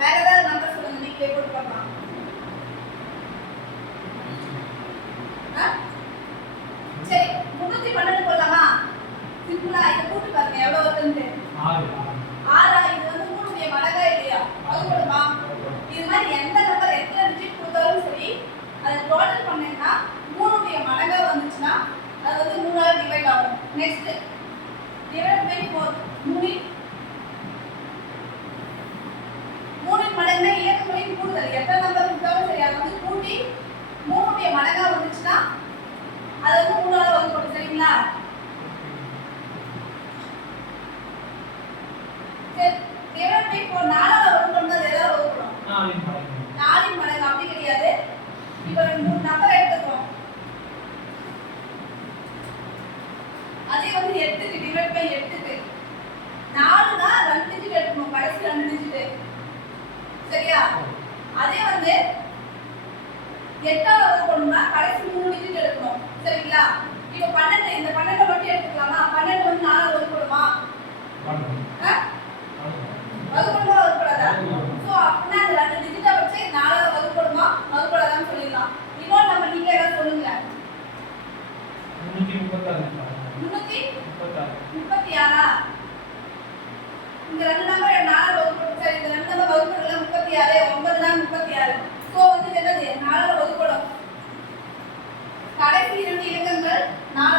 வேற ஏதாவது நம்பர் சொல்லுங்க நீங்களே கூட பண்ணலாம் சரி முன்னூத்தி பன்னெண்டு போடலாமா சிம்பிளா இதை பாருங்க எவ்வளவு வருதுன்னு ஆறா. இது வந்து மூணுடைய மடங்கா இல்லையா? வகுப்படுமா இது மாதிரி எந்த நம்பர் எத்தனை டிஜிட் சரி அதை டோட்டல் பண்ணீங்கன்னா மூணுடைய மடங்கா வந்துச்சுன்னா அது வந்து மூணாவது டிவைட் ஆகும். நெக்ஸ்ட் டிவைட் பை ஃபோர் மூணு. கூட்டல் எத்தனை நம்பர் கூட்டாலும் சரி அதை வந்து கூட்டி மூணுடைய மடங்கா வந்துச்சுன்னா அது வந்து மூணாவது வகுப்படும் சரிங்களா? இப்போ பை ஃபோர் நாலாவது வகுப்படும் அது ஏதாவது வகுப்படும் நாலின் மடங்கு. அப்படி கிடையாது. இப்போ மூணு நம்பர் எடுத்துக்கிறோம் அதே வந்து எட்டுக்கு டிவைட் பை எட்டுக்கு. ரெண்டு ரெண்டுக்கு எட்டாவது எடுக்கணும்னா கடைசி மூணு டிஜிட் எடுக்கணும். சரிங்களா? இப்போ பன்னெண்டு இந்த பன்னெண்டு மட்டும் எடுத்துக்கலாமா? பன்னெண்டு வந்து நாலாவது ஒதுக்கணுமா வகுக்கணுமா வகுக்கூடாதா ஸோ அப்படின்னா அந்த ரெண்டு டிஜிட்டை வச்சு நாலாவது வகுக்கணுமா வகுக்கூடாதான்னு சொல்லிடலாம். இன்னொன்று நம்ம நீங்க ஏதாவது சொல்லுங்க முன்னூத்தி முப்பத்தாறு. முன்னூத்தி முப்பத்தி ஆறா இந்த ரெண்டு நம்பர் நாலாவது வகுப்பு சரி இந்த ரெண்டு நம்பர் வகுப்புல முப்பத்தி ஆறு ஒன்பதுனா முப்பத்தி ஆறு 拿来